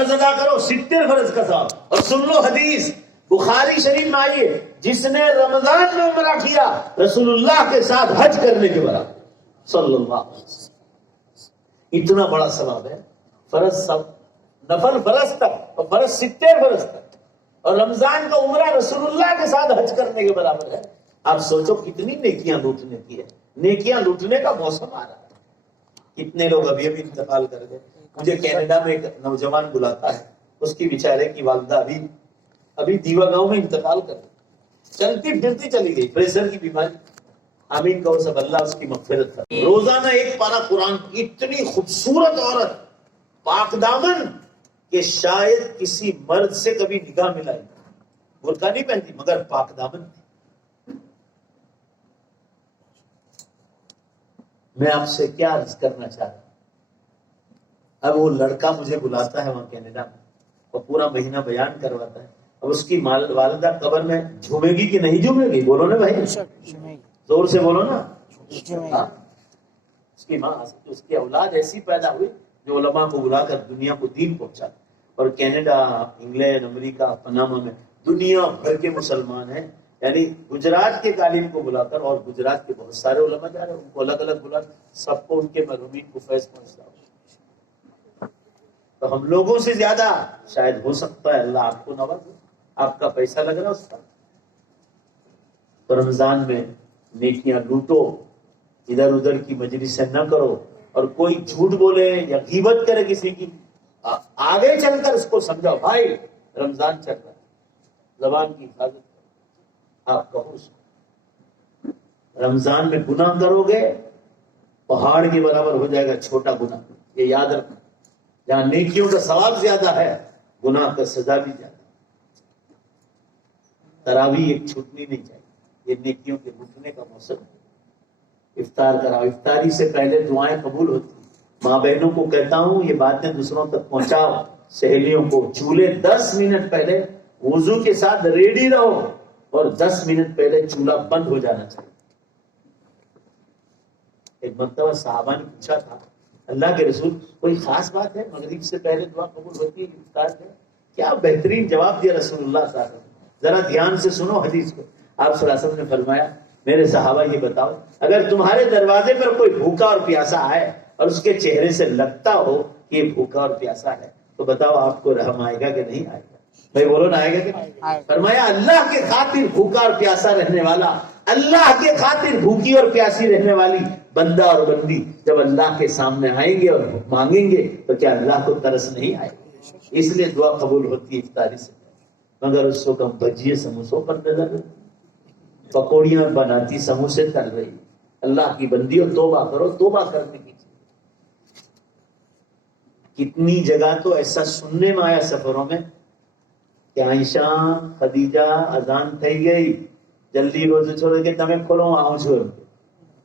فرض ادا کرو 70 فرض کا ثواب. اور سن لو حدیث بخاری شریف میں آئیے، جس نے رمضان میں عمرہ کیا رسول اللہ کے ساتھ حج کرنے کے برابر صلی اللہ علیہ وسلم. اتنا بڑا ثواب ہے. فرض سب نفل فرض تک اور فرض 70 فرض تک، اور رمضان کا عمرہ رسول اللہ کے ساتھ حج کرنے کے برابر ہے. آپ سوچو کتنی نیکیاں لوٹنے کی ہے. نیکیاں لوٹنے کا موسم آ رہا ہے. کتنے لوگ ابھی انتقال کر گئے. مجھے کینیڈا میں ایک نوجوان بلاتا ہے، اس کی بیچارے کی والدہ ابھی دیوا گاؤں میں انتقال کر گئی. چلتی پھرتی چلی گئی، پریشر کی بیماری. آمین کہو سب، اللہ اس کی مغفرت کرے. روزانہ ایک پارہ قرآن. اتنی خوبصورت عورت، پاک دامن، کہ شاید کسی مرد سے کبھی نگاہ ملائی. برقع نہیں پہنتی مگر پاک دامن تھی. میں آپ سے کیا عرض کرنا چاہ رہا ہوں. اب وہ لڑکا مجھے بلاتا ہے وہاں کینیڈا میں، اور پورا مہینہ بیان کرواتا ہے. اب اس کی والدہ قبر میں جھومے گی کہ نہیں جھومے گی؟ بولو نا بھائی، زور سے بولو نا. اس کی ماں، اس کی اولاد ایسی پیدا ہوئی جو علماء کو بلا کر دنیا کو دین پہنچا. اور کینیڈا، انگلینڈ، امریکہ، پناما میں دنیا بھر کے مسلمان ہیں. یعنی گجرات کے عالم کو بلا کر، اور گجرات کے بہت سارے علماء جا رہے ہیں، ان کو الگ الگ بلا کر سب کو ان کے مرحومین کو فیض پہنچتا. تو ہم لوگوں سے زیادہ شاید ہو سکتا ہے اللہ آپ کو نوازے. آپ کا پیسہ لگ رہا ہے اس کا. تو رمضان میں نیکیاں لوٹو، ادھر ادھر کی مجلس سے نہ کرو. اور کوئی جھوٹ بولے یا غیبت کرے کسی کی، آگے چل کر اس کو سمجھاؤ بھائی رمضان چل رہا ہے، زبان کی حفاظت کرو. آپ کہو رمضان میں گناہ کرو گے پہاڑ کے برابر ہو جائے گا چھوٹا گناہ. یہ یاد رکھنا، جہاں نیکیوں کا ثواب زیادہ ہے گناہ کا سزا بھی زیادہ. تراویح ایک چھوٹنی نہیں چاہیے. یہ نیکیوں کے لوٹنے کا موسم ہے. افطار کراؤ. افطاری سے پہلے دعائیں قبول ہوتی ہیں. ماں بہنوں کو کہتا ہوں یہ باتیں دوسروں تک پہنچاؤ. سہیلیوں کو چولہے 10 منٹ پہلے وضو کے ساتھ ریڈی رہو، اور 10 منٹ پہلے چولہا بند ہو جانا چاہیے. ایک مرتبہ صحابہ نے پوچھا تھا اللہ کے رسول کوئی خاص بات ہے مغرب سے پہلے دعا قبول ہوتی ہے افطار سے؟ کیا بہترین جواب دیا رسول اللہ صلی اللہ علیہ وسلم. ذرا دھیان سے سنو حدیث کو. آپ صلی اللہ علیہ وسلم نے فرمایا میرے صحابہ یہ بتاؤ اگر تمہارے دروازے پر کوئی بھوکا اور پیاسا آئے اور اس کے چہرے سے لگتا ہو کہ یہ بھوکا اور پیاسا ہے تو بتاؤ آپ کو رحم آئے گا کہ نہیں آئے گا؟ بھائی بولو نا، آئے گا کہ نہیں؟ فرمایا اللہ کے خاطر بھوکا اور پیاسا رہنے والا، اللہ کے خاطر بھوکی اور پیاسی رہنے والی بندہ اور بندی جب اللہ کے سامنے آئیں گے اور مانگیں گے تو کیا اللہ کو ترس نہیں آئے گا؟ اس لیے دعا قبول ہوتی ہے افطاری سے. مگر اس کو کم بھجیے سموسوں پر نظر، پکوڑیاں بناتی سموسے تل رہی. اللہ کی بندیوں توبہ کرو. توبہ کرنے کی کتنی جگہ تو ایسا سننے میں آیا سفروں میں کہ عائشہ خدیجہ اذان થઈ ગઈ جلدی روزے چھوڑ کے تمہیں کھولو آؤں چھوڑ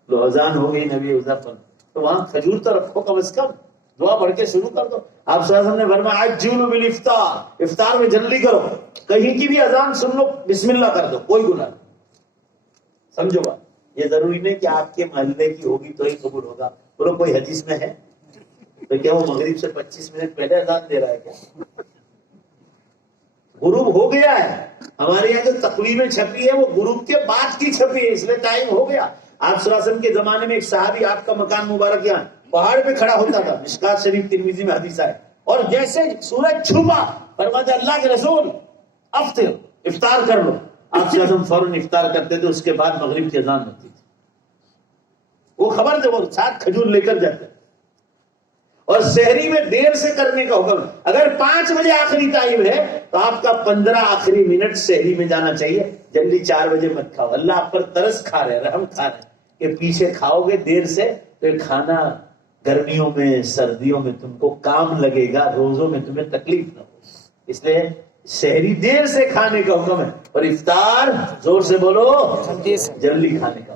لو، اذان ہو گئی نبی اذان پر. تو وہاں کھجور تو رکھو کم از کم، دعا پڑھ کے شروع کر دو. آپ صلی اللہ علیہ وسلم نے فرمایا عجلوا بالافطار، افطار میں جلدی کرو. کہیں کی بھی اذان سن لو بسم اللہ کر دو، کوئی گناہ نہیں. سمجھو بات. یہ ضروری نہیں کہ آپ کے محلے کی ہوگی تو ہی قبول ہوگا. بولو کوئی حدیث میں ہے تو کیا وہ مغرب سے 25 منٹ پہلے اذان دے رہا ہے کیا؟ غروب ہو گیا ہے. ہمارے یہاں جو تقویمیں چھپی ہے وہ غروب کے بعد کی چھپی ہے، اس لیے ٹائم ہو گیا. آپ صلی اللہ علیہ وسلم کے زمانے میں ایک صحابی آپ کا مکان مبارک یہاں پہاڑ پہ کھڑا ہوتا تھا. مشکات شریف ترمذی میں حدیث ہے. اور جیسے سورج چھپا فرماتا اللہ کے رسول افطر، افطار کر لو. آپ صلی اللہ علیہ وسلم فوراً افطار کرتے تھے. اس کے بعد مغرب کی اذان ہوتی تھی. وہ خبر تھے، وہ ساتھ کھجور لے کر جاتے. اور سحری میں دیر سے کرنے کا حکم. اگر 5 بجے آخری ٹائم ہے تو آپ کا 15 آخری منٹ سحری میں جانا چاہیے. جلدی 4 بجے مت کھاؤ. اللہ آپ پر ترس کھا رہے، رحم کھا رہے کہ پیچھے کھاؤ گے دیر سے تو یہ کھانا گرمیوں میں سردیوں میں تم کو کام لگے گا، روزوں میں تمہیں تکلیف نہ ہو. اس لیے سحری دیر سے کھانے کا حکم ہے، اور افطار زور سے بولو جلدی کھانے کا.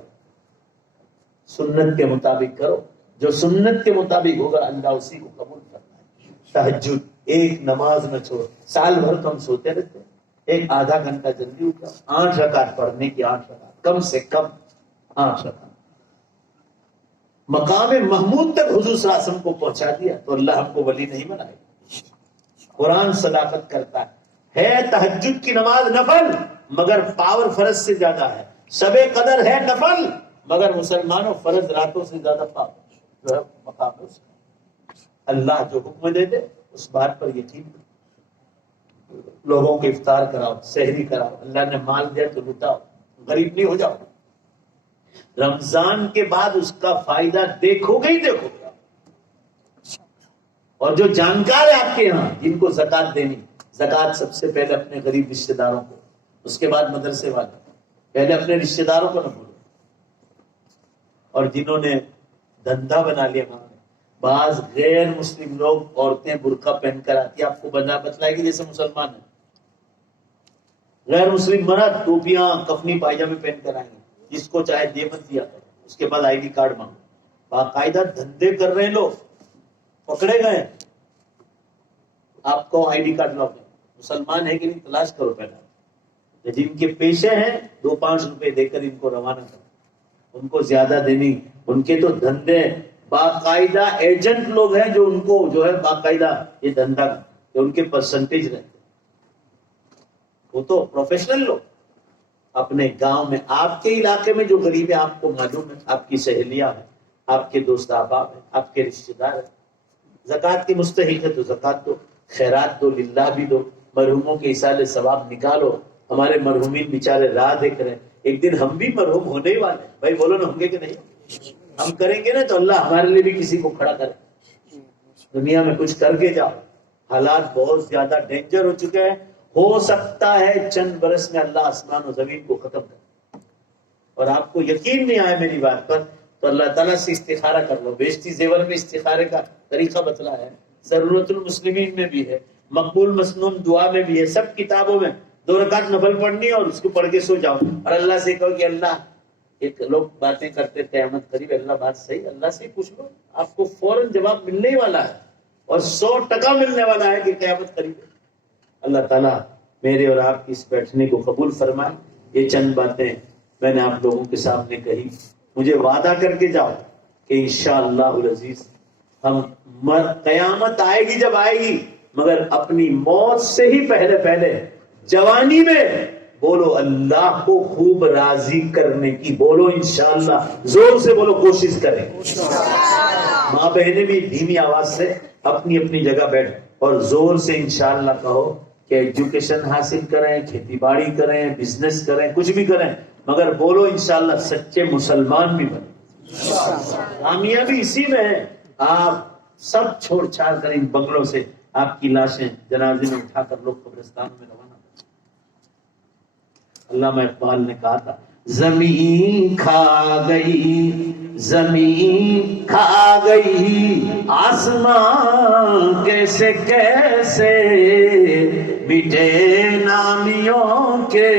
سنت کے مطابق کرو. جو سنت کے مطابق ہوگا اللہ اسی کو قبول کرنا ہے. تہجد ایک نماز نہ چھوڑ. سال بھر تو ہم سوتے رہتے، ایک آدھا گھنٹہ جلدی اٹھا. 8 رکعت پڑھنے کی 8 رکعت کم سے کم 8 رکعت. مقام محمود تک حضور صلی اللہ علیہ وسلم کو پہنچا دیا تو اللہ ہم کو ولی نہیں بنائے. قرآن صداقت کرتا ہے تہجد کی نماز نفل مگر پاور فرض سے زیادہ ہے، شب قدر ہے نفل مگر مسلمانوں فرض راتوں سے زیادہ پاور جو ہے مقام ہے اس کا۔ اللہ جو حکم دے دے اس بات پر یقین کرو، لوگوں کو افطار کراؤ، سحری کراؤ، اللہ نے مال دیا تو لٹاؤ، غریب نہیں ہو جاؤ۔ رمضان کے بعد اس کا فائدہ دیکھو گے ہی دیکھو گے۔ اور جو جانکار ہے آپ کے یہاں جن کو زکوٰۃ دینی، زکوٰۃ سب سے پہلے اپنے غریب رشتہ داروں کو، اس کے بعد مدرسے والے، پہلے اپنے رشتہ داروں کو نہ بھولو۔ اور جنہوں نے دھندا بنا لیا بعض غیر مسلم لوگ، عورتیں برقع پہن کر آتی، آپ کو بنا بتلائے گی جیسے مسلمان ہیں، غیر مسلم مرد ٹوپیاں کفنی پائجامے پہن کر آئیں گے، جس کو چاہے دے مت دیا کرو، اس کے بعد آئی ڈی کارڈ مانگو، باقاعدہ دھندے کر رہے ہیں لوگ، پکڑے گئے۔ آپ کو آئی ڈی کارڈ لاؤ، مسلمان ہے کہ نہیں تلاش کرو پہلے، جن کے پیشے ہیں 2-5 روپے دے کر ان کو روانہ کرو، ان کو زیادہ دینی، ان کے تو دھندے، باقاعدہ ایجنٹ لوگ ہیں جو ان کو جو ہے باقاعدہ یہ دھندا ان کے پرسنٹیج رہتے، وہ تو پروفیشنل لوگ۔ اپنے گاؤں میں آپ کے علاقے میں جو غریب ہے آپ کو معلوم ہے، آپ کی سہیلیاں ہیں، آپ کے دوست احباب ہیں، آپ کے رشتہ دار ہیں، زکوٰۃ کی مستحق ہے تو زکوٰۃ دو، خیرات دو، للہ بھی دو، مرحوموں کے ایصال ثواب نکالو۔ ہمارے مرحومین بیچارے راہ دیکھ رہے ہیں، ایک دن ہم بھی مرحوم ہونے ہی والے ہیں، بھائی بولو نا، ہوں گے کہ نہیں؟ ہم کریں گے نا تو اللہ ہمارے لیے بھی کسی کو کھڑا کرے۔ دنیا میں کچھ کر کے جاؤ، حالات بہت زیادہ ڈینجر ہو چکے ہیں، ہو سکتا ہے چند برس میں اللہ آسمان و زمین کو ختم کر، اور آپ کو یقین نہیں آئے میری بات پر تو اللہ تعالیٰ سے استخارہ کر لو۔ بیشتی زیور میں استخارے کا طریقہ بتلا ہے، ضرورت المسلمین میں بھی ہے، مقبول مسنون دعا میں بھی ہے، سب کتابوں میں 2 رکعت نفل پڑھنی اور اس کو پڑھ کے سو جاؤ، اور اللہ سے کہو کہ اللہ، ایک لوگ باتیں کرتے قیامت قریب، اللہ بات صحیح، اللہ سے پوچھ لو، آپ کو فوراً جواب ملنے ہی والا ہے، اور 100% ملنے والا ہے کہ قیامت قریب ہے۔ اللہ تعالیٰ میرے اور آپ کی اس بیٹھنے کو قبول فرمائے۔ یہ چند باتیں میں نے آپ لوگوں کے سامنے کہی، مجھے وعدہ کر کے جاؤ کہ انشاءاللہ العزیز ہم قیامت آئے گی جب آئے گی، مگر اپنی موت سے ہی پہلے جوانی میں بولو اللہ کو خوب راضی کرنے کی، بولو انشاءاللہ، زور سے بولو، کوشش کریں۔ ماں بہنیں بھی دھیمی آواز سے اپنی اپنی جگہ بیٹھ اور زور سے انشاءاللہ کہو کہ ایجوکیشن حاصل کریں، کھیتی باڑی کریں، بزنس کریں، کچھ بھی کریں، مگر بولو انشاءاللہ سچے مسلمان بھی بنیں۔ کامیابی اسی میں ہے۔ آپ سب چھوڑ چھاڑ کر ان بنگلوں سے آپ کی لاشیں جنازے میں اٹھا کر لوگ قبرستان میں روانہ کریں۔ علامہ اقبال نے کہا تھا، زمین کھا گئی، زمین کھا گئی، آسمان کیسے کیسے مٹے نامیوں کے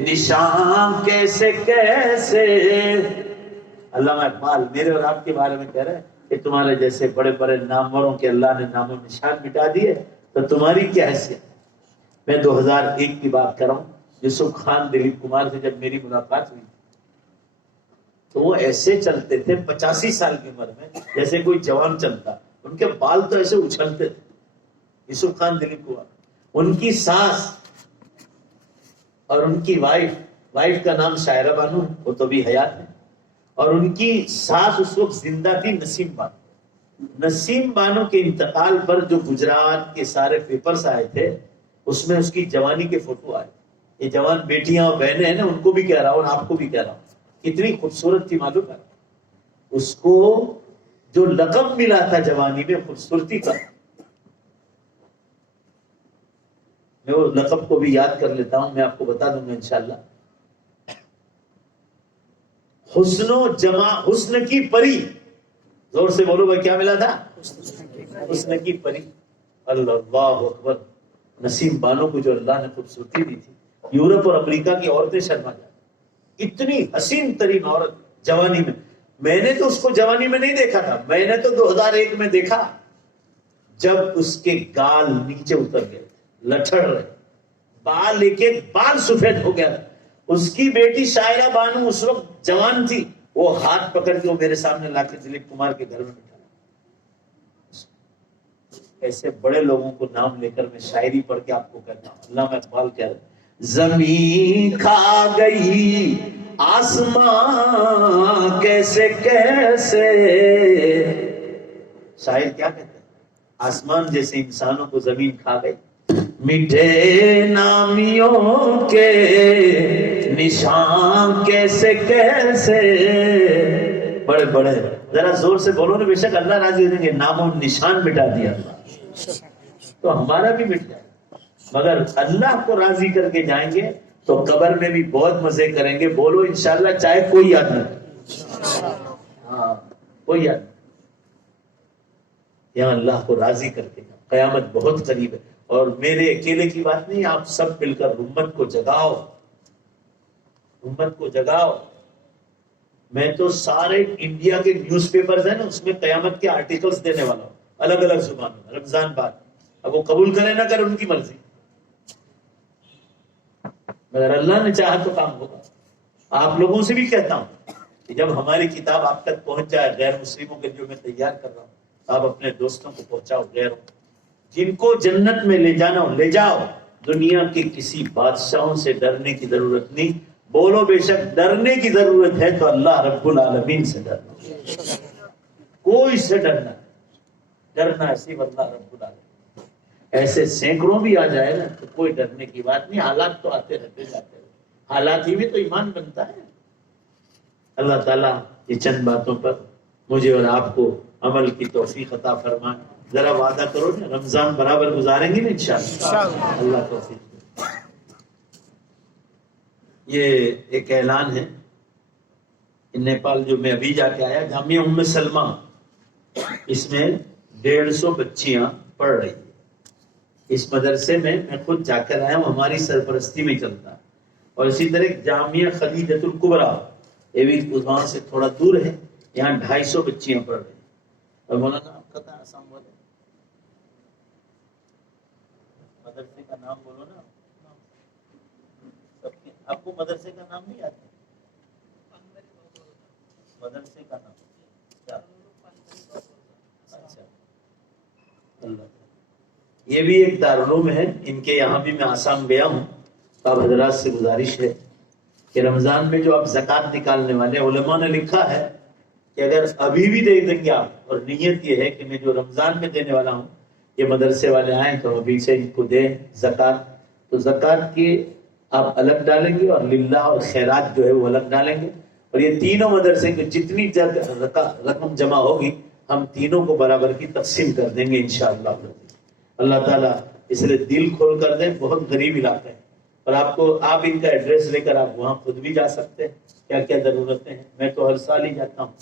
نشان کیسے کیسے۔ علامہ اقبال میرے اور آپ کے بارے میں کہہ رہے ہیں کہ تمہارے جیسے بڑے بڑے ناموروں کے اللہ نے نام و نشان مٹا دیے، تو تمہاری کیا حیثیت۔ میں 2001 کی بات کر رہا ہوں، یوسف خان دلیپ کمار سے جب میری ملاقات ہوئی تو وہ ایسے چلتے تھے 85 سال کی عمر میں جیسے کوئی جوان چلتا، ان کے بال تو ایسے اچھلتے تھے۔ یوسف خان دلیپ کمار، ان کی ساس اور ان کی وائف کا نام شاعرہ بانو، وہ تو بھی حیات ہے، اور ان کی ساس اس وقت زندہ تھی نسیم بانو۔ نسیم بانو کے انتقال پر جو گجرات کے سارے پیپرز آئے تھے اس میں اس کی جوانی کے فوٹو آئے۔ یہ جوان بیٹیاں اور بہنیں ہیں نا، ان کو بھی کہہ رہا ہوں اور آپ کو بھی کہہ رہا ہوں، کتنی خوبصورت تھی معلوم ہے۔ اس کو جو لقب ملا تھا جوانی میں خوبصورتی کا، میں وہ لقب کو بھی یاد کر لیتا ہوں، میں آپ کو بتا دوں گا انشاءاللہ۔ حسن کی پری، زور سے بولو بھائی، کیا ملا تھا؟ حسن کی پری۔ اللہ اکبر۔ نسیم بانو کو جو اللہ نے خوبصورتی دی تھی، یورپ اور امریکہ کی عورتیں شرما جاتی، اتنی حسین ترین عورت جوانی میں۔ میں نے تو اس کو جوانی میں نہیں دیکھا تھا، میں نے تو 2001 میں دیکھا جب اس کے گال نیچے اتر گئے، لٹھڑ رہے، بال ایک ایک بال سفید ہو گیا۔ اس کی بیٹی شاعرہ بانو اس وقت جوان تھی، وہ ہاتھ پکڑ کے وہ میرے سامنے لا کے دلیپ کمار کے گھر میں بٹھا، ایسے بڑے لوگوں کو نام لے کر میں شاعری پڑھ کے آپ کو کہتا ہوں. علامہ اقبال کہہ رہے زمین کھا گئی آسمان کیسے کیسے. شاعر کیا کہتے ہیں؟ آسمان جیسے انسانوں کو زمین کھا گئی. میٹھے نامیوں کے نشان کیسے کیسے. بڑے بڑے ذرا زور سے بولو نا. بے شک اللہ راضی ہو جائیں گے. نام و نشان مٹا دیا اللہ تو ہمارا بھی مٹ جائے. مگر اللہ کو راضی کر کے جائیں گے تو قبر میں بھی بہت مزے کریں گے. بولو انشاءاللہ چاہے کوئی یاد نہ. ہاں کوئی یاد. یہاں اللہ کو راضی کر کے قیامت بہت قریب ہے. اور میرے اکیلے کی بات نہیں, آپ سب مل کر امت کو جگاؤ, امت کو جگاؤ. میں تو سارے انڈیا کے نیوز پیپرز ہیں نا, اس میں قیامت کے آرٹیکلز دینے والا ہوں الگ الگ زبان میں. رمضان بعد اب وہ قبول کرے نہ کرے ان کی مرضی, مگر اللہ نے چاہا تو کام ہوگا. آپ لوگوں سے بھی کہتا ہوں کہ جب ہماری کتاب آپ تک پہنچ جائے, غیر مسلموں کے جو میں تیار کر رہا ہوں, آپ اپنے دوستوں کو پہنچاؤ. غیروں جن کو جنت میں لے جانا ہو لے جاؤ. دنیا کے کسی بادشاہوں سے ڈرنے کی ضرورت نہیں. بولو بے شک ڈرنے کی ضرورت ہے تو اللہ رب العالمین سے ڈرنا. کوئی سے ڈرنا ڈرنا ہے صرف اللہ رب العالمین. ایسے سینکڑوں بھی آ جائے نا تو کوئی ڈرنے کی بات نہیں. حالات تو آتے رہتے جاتے ہیں, حالات ہی میں تو ایمان بنتا ہے. اللہ تعالیٰ یہ چند باتوں پر مجھے اور آپ کو عمل کی توفیق عطا فرمائے. ذرا وعدہ کرو نا رمضان برابر گزاریں گے نا انشاءاللہ. اللہ توفیق. یہ ایک اعلان ہے نیپال جو میں ابھی جا کے آیا, جامعہ ام سلمہ, اس میں 150 بچیاں پڑھ رہی ہیں. اس مدرسے میں خود جا کر آیا ہوں, ہماری سرپرستی میں چلتا ہے. اور اسی طرح جامعہ خدیجۃ الکبریٰ, یہ بھی وہاں سے تھوڑا دور ہے, یہاں 250 بچیاں پڑھ رہی ہیں. اور مولانا آپ کا آسام والے مدرسے کا نام بولو نا. آپ کو مدرسے کا نام نہیں آتا؟ مدرسے کا نام کیا؟ اچھا, اللہ. یہ بھی ایک دارالعلوم ہے ان کے, یہاں بھی میں آسام گیا ہوں. آپ حضرات سے گزارش ہے کہ رمضان میں جو آپ زکوٰۃ نکالنے والے, علماء نے لکھا ہے کہ اگر ابھی بھی دے دیں گے آپ, اور نیت یہ ہے کہ میں جو رمضان میں دینے والا ہوں یہ مدرسے والے آئیں تو ابھی سے ان کو دیں زکوٰۃ, تو زکوٰۃ کی آپ الگ ڈالیں گے اور للہ اور خیرات جو ہے وہ الگ ڈالیں گے. اور یہ تینوں مدرسے کی جتنی رقم جمع ہوگی ہم تینوں کو برابر کی تقسیم کر دیں گے انشاءاللہ. اللہ تعالیٰ اس لیے دل کھول کر دیں. بہت غریب علاقہ ہے, اور آپ ان کا ایڈریس لے کر آپ وہاں خود بھی جا سکتے ہیں. کیا کیا ضرورتیں ہیں, میں تو ہر سال ہی جاتا ہوں.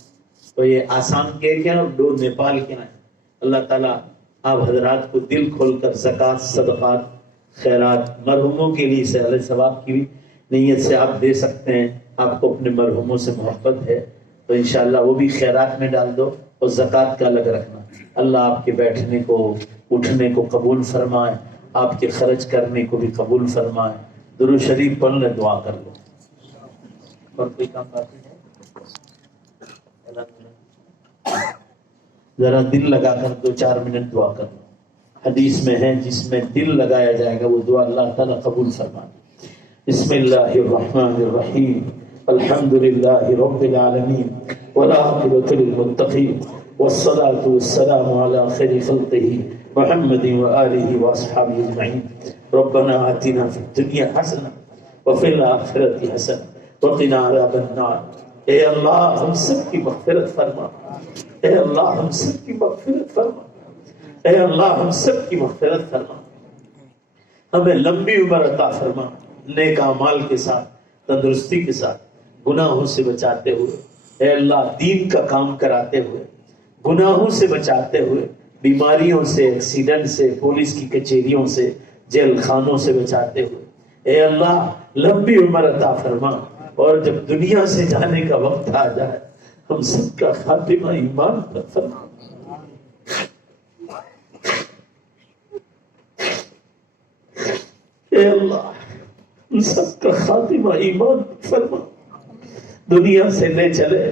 تو یہ آسام کے ہیں اور 2 نیپال کے ہیں. اللہ تعالیٰ آپ حضرات کو دل کھول کر زکوٰۃ, صدقات, خیرات, مرحوموں کے لیے سے علیہ ثواب کی بھی نیت سے آپ دے سکتے ہیں. آپ کو اپنے مرحوموں سے محبت ہے تو انشاءاللہ وہ بھی خیرات میں ڈال دو, اور زکوٰۃ کا الگ رکھنا. اللہ آپ کے بیٹھنے کو اٹھنے کو قبول فرمائے, آپ کے خرچ کرنے کو بھی قبول فرمائے. درود شریف پڑھ لے, دعا کر لو. اور کوئی کام باقی ہے؟ ذرا دل لگا کر 2-4 منٹ دعا کر لو. حدیث میں ہے جس میں دل لگایا جائے گا وہ دعا اللہ تعالیٰ قبول فرمائے. بسم اللہ الرحمن الرحیم. الحمد للہ رب العالمین والعاقبۃ للمتقین والصلاة والسلام علی خیر خلقہ محمد وآلہ واصحابہ اجمعین. ربنا آتنا فی الدنیا حسنہ وفی الآخرۃ حسنہ وقنا عذاب النار. اے اللہ ہم سب کی مغفرت فرما, اے اللہ ہم سب کی مغفرت فرما, اے اللہ ہم سب کی مغفرت فرما. ہمیں لمبی عمر عطا فرما, نیک اعمال کے ساتھ, تندرستی کے ساتھ, گناہوں سے بچاتے ہوئے. اے اللہ دین کا کام کراتے ہوئے, گناہوں سے بچاتے ہوئے, بیماریوں سے, ایکسیڈنٹ سے, پولیس کی کچہریوں سے, جیل خانوں سے بچاتے ہوئے. اے اللہ لمبی عمر عطا فرما, اور جب دنیا سے جانے کا وقت آ جائے ہم سب کا خاتمہ ایمان پر فرما. اے اللہ ہم سب کا خاتمہ ایمان پر فرما. دنیا سے لے چلے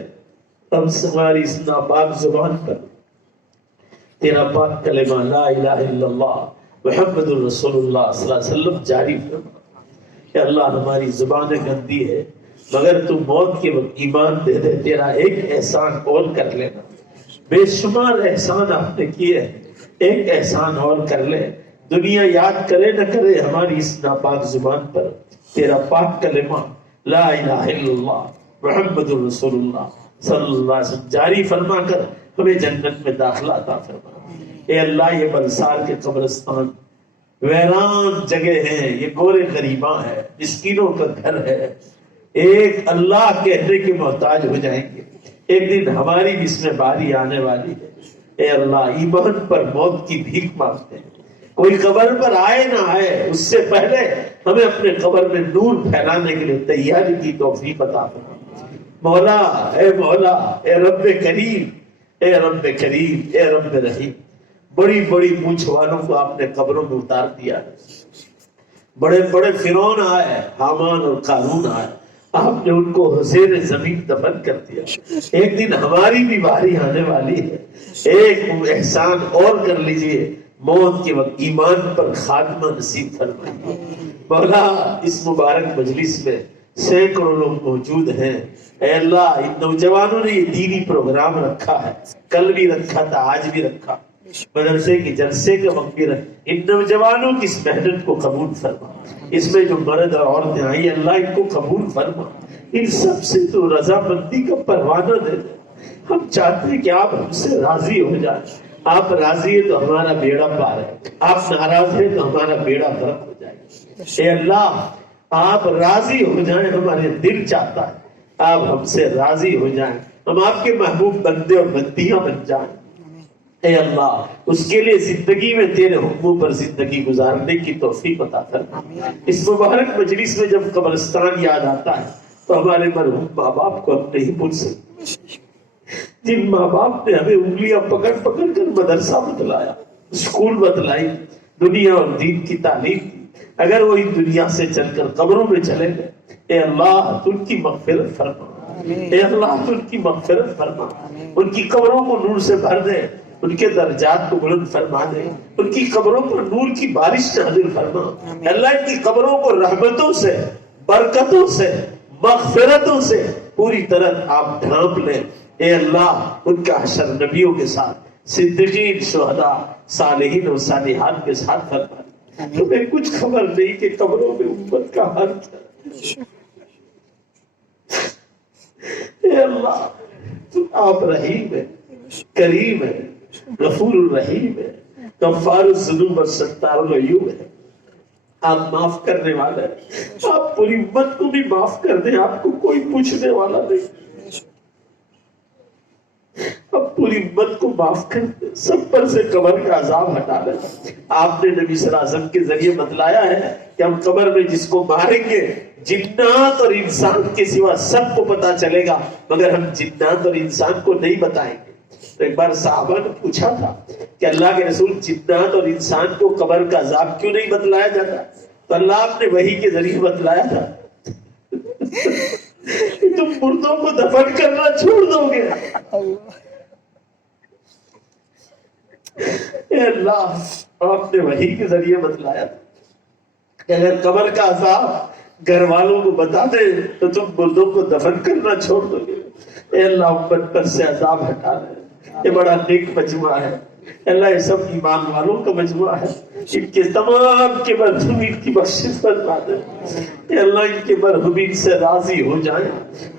ہم ہماری اس ناپاک زبان پر تیرا پاک کلمہ لا الہ الا اللہ محمد الرسول اللہ صلی اللہ علیہ وسلم جاری فرما کہ اللہ ہماری زبانیں گندی ہے مگر تو موت کے وقت ایمان دے دے، تیرا ایک احسان اور کر لینا، بے شمار احسان آپ نے کیے ہیں، ایک احسان اور کر لے، دنیا یاد کرے نہ کرے ہماری اس ناپاک زبان پر تیرا پاک کلمہ لا الہ الا اللہ محمد الرسول اللہ صلی اللہ علیہ وسلم جاری فرما کر ہمیں جنت میں داخلہ عطا فرما۔ اے اللہ یہ بلسار کے قبرستان ویران جگہ ہیں، یہ گورے غریباں ہیں، مسکینوں کا گھر ہے، ایک اللہ کہنے کے محتاج ہو جائیں گے، ایک دن ہماری بھی اس میں باری آنے والی ہے۔ اے اللہ ایمان پر موت کی بھیک مانگتے ہیں، کوئی قبر پر آئے نہ آئے اس سے پہلے ہمیں اپنے قبر میں نور پھیلانے کے لیے تیاری کی توفیق عطا فرما۔ مولا اے رب کریم، اے رب کریم، اے رب رحیم، بڑی بڑی مونچھ والوں کو آپ نے قبروں میں اتار دیا، بڑے بڑے فرعون آئے، حامان اور قارون آئے، آپ نے ان کو حسین زمین دفن کر دیا۔ ایک دن ہماری بھی باری آنے والی ہے، ایک احسان اور کر لیجئے، موت کے وقت ایمان پر خاتمہ نصیب فرمائیے۔ مولا اس مبارک مجلس میں سینکڑوں لوگ موجود ہیں، اے اللہ ان نوجوانوں نے یہ دینی پروگرام رکھا ہے، کل بھی رکھا تھا، آج بھی رکھا، مدرسے کے جلسے کا وقت بھی رکھا، ان نوجوانوں کی اس محنت کو قبول فرما، اس میں جو مرد اور عورتیں آئی اللہ ان کو قبول فرما، ان سب سے تو رضامندی کا پروانہ دے دے۔ ہم چاہتے ہیں کہ آپ ہم سے راضی ہو جائیں، آپ راضی ہے تو ہمارا بیڑا پار ہے، آپ ناراض ہے تو ہمارا بیڑا غرق ہو جائے۔ اے اللہ آپ راضی ہو جائیں، ہمارے دل چاہتا ہے آپ ہم سے راضی ہو جائیں، ہم آپ کے محبوب بندے اور بندیاں بن جائیں۔ اے اللہ اس کے لیے زندگی میں تیرے حکموں پر زندگی گزارنے کی توفیق عطا فرما۔ اس مبارک مجلس میں جب قبرستان یاد آتا ہے تو ہمارے مرحوم ماں باپ کو ہم نہیں بھول سکتے، جن ماں باپ نے ہمیں انگلیاں پکڑ پکڑ کر مدرسہ بتلایا، اسکول بتلائی، دنیا اور دین کی تعلیم دی، اگر وہ اس دنیا سے چل کر قبروں میں چلے گئے، اے اللہ تو ان کی مغفرت فرما، اے اللہ تو ان کی مغفرت فرما، ان کی قبروں کو نور سے بھر دے، ان کے درجات کو بلند فرما دے، ان کی قبروں پر نور کی بارش نازل فرما، اے اللہ ان کی قبروں کو رحمتوں سے، برکتوں سے، مغفرتوں سے پوری طرح آپ ڈھانپ لیں۔ اے اللہ ان کا حشر نبیوں کے ساتھ، صدیقین، شہداء، صالحین اور صالحات کے ساتھ فرما۔ تمہیں کچھ خبر نہیں کہ قبروں میں امت کا حال کیا۔ اے اللہ آپ رحیم ہے، کریم ہے، غفور الرحیم ہے، غفار الذنوب والستار العیوب ہے، آپ معاف کرنے والا ہے، آپ پوری امت کو بھی معاف کر دیں، آپ کو کوئی پوچھنے والا نہیں، اب پوری امت کو معاف کر دیں، سب پر سے قبر کا عذاب ہٹا دیں۔ آپ نے نبی صلی اللہ علیہ وسلم کے ذریعے بتلایا ہے کہ ہم قبر میں جس کو ماریں گے جنات اور انسان کے سوا سب کو پتا چلے گا، مگر ہم جنات اور انسان کو نہیں بتائیں گے۔ تو ایک بار صحابہ نے پوچھا تھا کہ اللہ کے رسول جنات اور انسان کو قبر کا عذاب کیوں نہیں بتلایا جاتا؟ تو اللہ آپ نے وحی کے ذریعے بتلایا تھا کہ تم مردوں کو دفن کرنا چھوڑ دو گے۔ اے اللہ آپ نے وحی کے ذریعے بتلایا تھا کہ اگر قبر کا عذاب گھر والوں کو بتا دے تو تم مردوں کو دفن کرنا چھوڑ دو گے۔ اے اللہ امت پر سے عذاب ہٹا دے۔ یہ بڑا نیک مجموعہ ہے اللہ، یہ سب ایمان والوں کا مجموعہ ہے، ان کے تمام کے مرحومین کی بخشش فرما دے۔ اے اللہ ان کے مرحومین سے راضی ہو جائیں،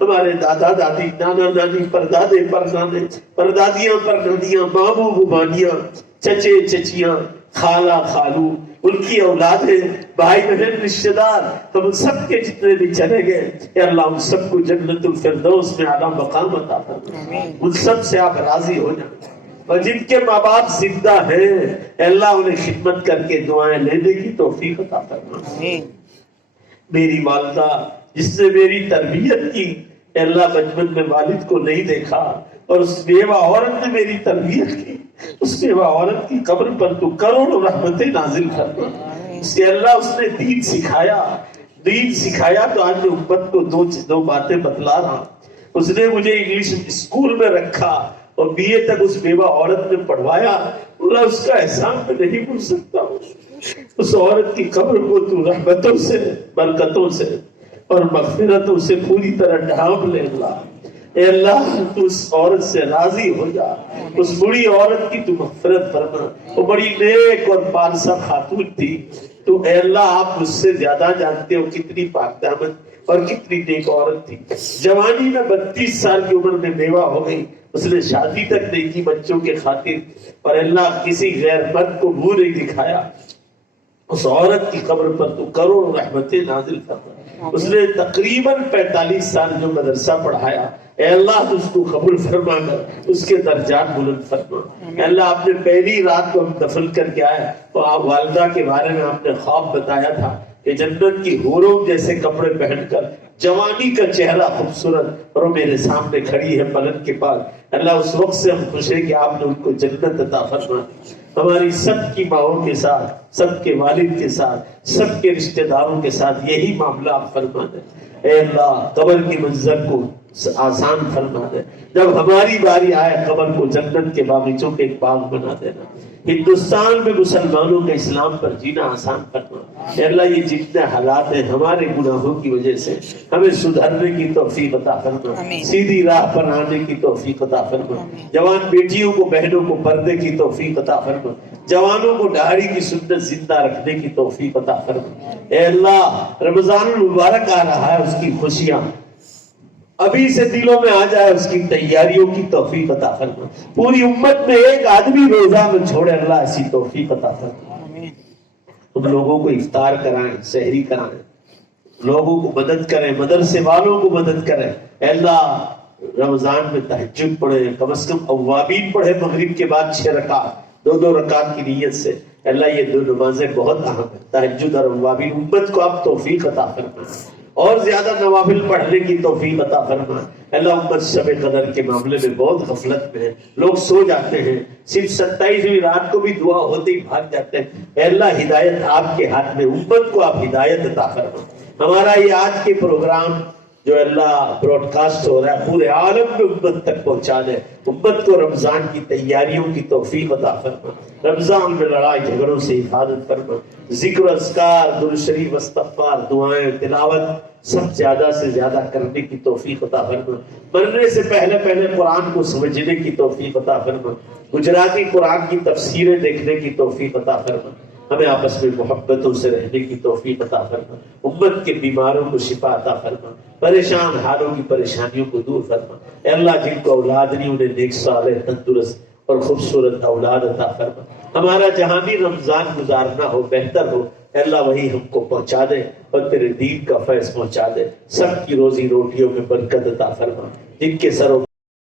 ہمارے دادا دادی، نانا نانی، پردادے پرنانے، پردادیاں پرنانیاں، ماموں ممانیاں، چچے چچیاں، خالہ خالو، ان کی اولادیں، بھائی بہن، رشتہ دار، ہم سب کے جتنے بھی چلے گئے، اے اللہ ان سب کو جنت الفردوس میں اعلیٰ مقام عطا فرما، ان سب سے آپ راضی ہو جائیں، اور جن کے ماں باپ زندہ ہیں اے اللہ انہیں خدمت کر کے دعائیں لینے کی توفیق عطا فرما۔ میری والدہ جس نے میری تربیت کی، اے اللہ بچپن میں والد کو نہیں دیکھا، اور اس بیوہ عورت نے میری تربیت کی، اس بیوہ عورت کی قبر پر تو کروڑوں رحمتیں نازل کرنا۔ اس کے اللہ اس نے دین سکھایا تو آج میں امت کو دو باتیں بتلا رہا۔ اس نے مجھے انگلش اسکول میں رکھا اور BA تک اس بیوہ عورت نے پڑھوایا، اللہ اس کا احسان میں نہیں بھول سکتا ہوں. اس عورت کی قبر کو تو رحمتوں سے، برکتوں سے اور مغفرتوں سے پوری طرح ڈھانپ لے اللہ. اے اللہ تو اس عورت سے راضی ہو جا، اس بڑی عورت کی تو مغفرت فرما. وہ بڑی نیک اور پالسا خاتون تھی. تو اے اللہ آپ مجھ سے زیادہ جانتے ہو کتنی پاک دامن اور کتنی نیک عورت تھی. جوانی میں 32 سال کی عمر میں بیوہ ہو گئی. اس نے شادی تک نہیں کی بچوں کے خاطر، اور اللہ کسی غیر مرد کو منہ نہیں دکھایا. اس عورت کی قبر پر تو کروڑ رحمتیں نازل فرما. اس نے تقریباً 45 سال جو مدرسہ پڑھایا. اے اللہ تو اس کو قبول فرما کر اس کے درجات بلند فرما. اے اللہ آپ نے پہلی رات کو ہم دفن کر کے آئے تو آپ والدہ کے بارے میں آپ نے خواب بتایا تھا کہ جنت کی حوروں جیسے کپڑے پہن کر جوانی کا چہرہ خوبصورت اور میرے سامنے کھڑی ہے پلنگ کے پاس. اللہ اس وقت سے ہم خوش ہیں کہ آپ نے ان کو جنت عطا فرما. ہماری سب کی ماؤں کے ساتھ، سب کے والد کے ساتھ، سب کے رشتہ داروں کے ساتھ یہی معاملہ آپ فرما دیں. اے اللہ قبر کی منظر کو آسان فرما دے. جب ہماری باری آئے قبر کو جنت کے باغیچوں کے ایک باغ بنا دینا. ہندوستان میں مسلمانوں کا اسلام پر جینا آسان فرما. اے اللہ یہ جتنے حالات ہیں ہمارے گناہوں کی وجہ سے ہمیں سدھرنے کی توفیق عطا فرما، سیدھی راہ پر آنے کی توفیق عطا فرما. جوان بیٹیوں کو، بہنوں کو پردے کی توفیق عطا فرما. جوانوں کو داڑھی کی سنت زندہ رکھنے کی توفیق عطا فرما. اے اللہ رمضان المبارک آ رہا ہے، اس کی خوشیاں ابھی سے دلوں میں آ جائے، اس کی تیاریوں کی توفیق عطا فرما. پوری امت میں ایک آدمی روزہ میں چھوڑے، اللہ ایسی توفیق عطا فرما. تم لوگوں کو افطار کرائیں، سحری کرائیں، لوگوں کو مدد کریں، مدرسے والوں کو مدد کریں. اے اللہ رمضان میں تہجد پڑھے، کم از کم اوابین پڑھے مغرب کے بعد 6 رکعت، 2 رکعت کی نیت سے. اے اللہ یہ 2 نمازیں بہت اہم ہیں، تہجد اور اوابین. امت کو آپ توفیق عطا فرما اور زیادہ نوافل پڑھنے کی توفیق عطا فرما. اللہ امت شب قدر کے معاملے میں بہت غفلت میں ہے، لوگ سو جاتے ہیں، صرف 27ویں رات کو بھی دعا ہوتے ہی بھاگ جاتے ہیں. اے اللہ ہدایت آپ کے ہاتھ میں، امت کو آپ ہدایت عطا فرما. ہمارا یہ آج کے پروگرام جو اللہ براڈ کاسٹ ہو رہا ہے پورے عالم میں امت تک پہنچا دے. امت کو رمضان کی تیاریوں کی توفیق عطا فرما. رمضان میں لڑائی جھگڑوں سے حفاظت فرما. ذکر و اذکار، درود شریف، استغفار، دعائیں، تلاوت سب زیادہ سے زیادہ کرنے کی توفیق عطا فرما. مرنے سے پہلے قرآن کو سمجھنے کی توفیق عطا فرما. گجراتی قرآن کی تفسیریں دیکھنے کی توفیق عطا فرما. ہمیں آپس میں محبتوں سے رہنے کی توفیق عطا فرما. امت کے بیماروں کو شفا عطا فرما. پریشان حالوں کی پریشانیوں کو دور فرما. اے اللہ جن کو اولاد نہیں انہیں نیک صالح تندرست اور خوبصورت اولاد عطا فرما. ہمارا جہاں بھی رمضان گزارنا ہو بہتر ہو، اے اللہ وہی ہم کو پہنچا دے اور تیرے دین کا فیض پہنچا دے. سب کی روزی روٹیوں میں برکت عطا فرما. جن کے سروں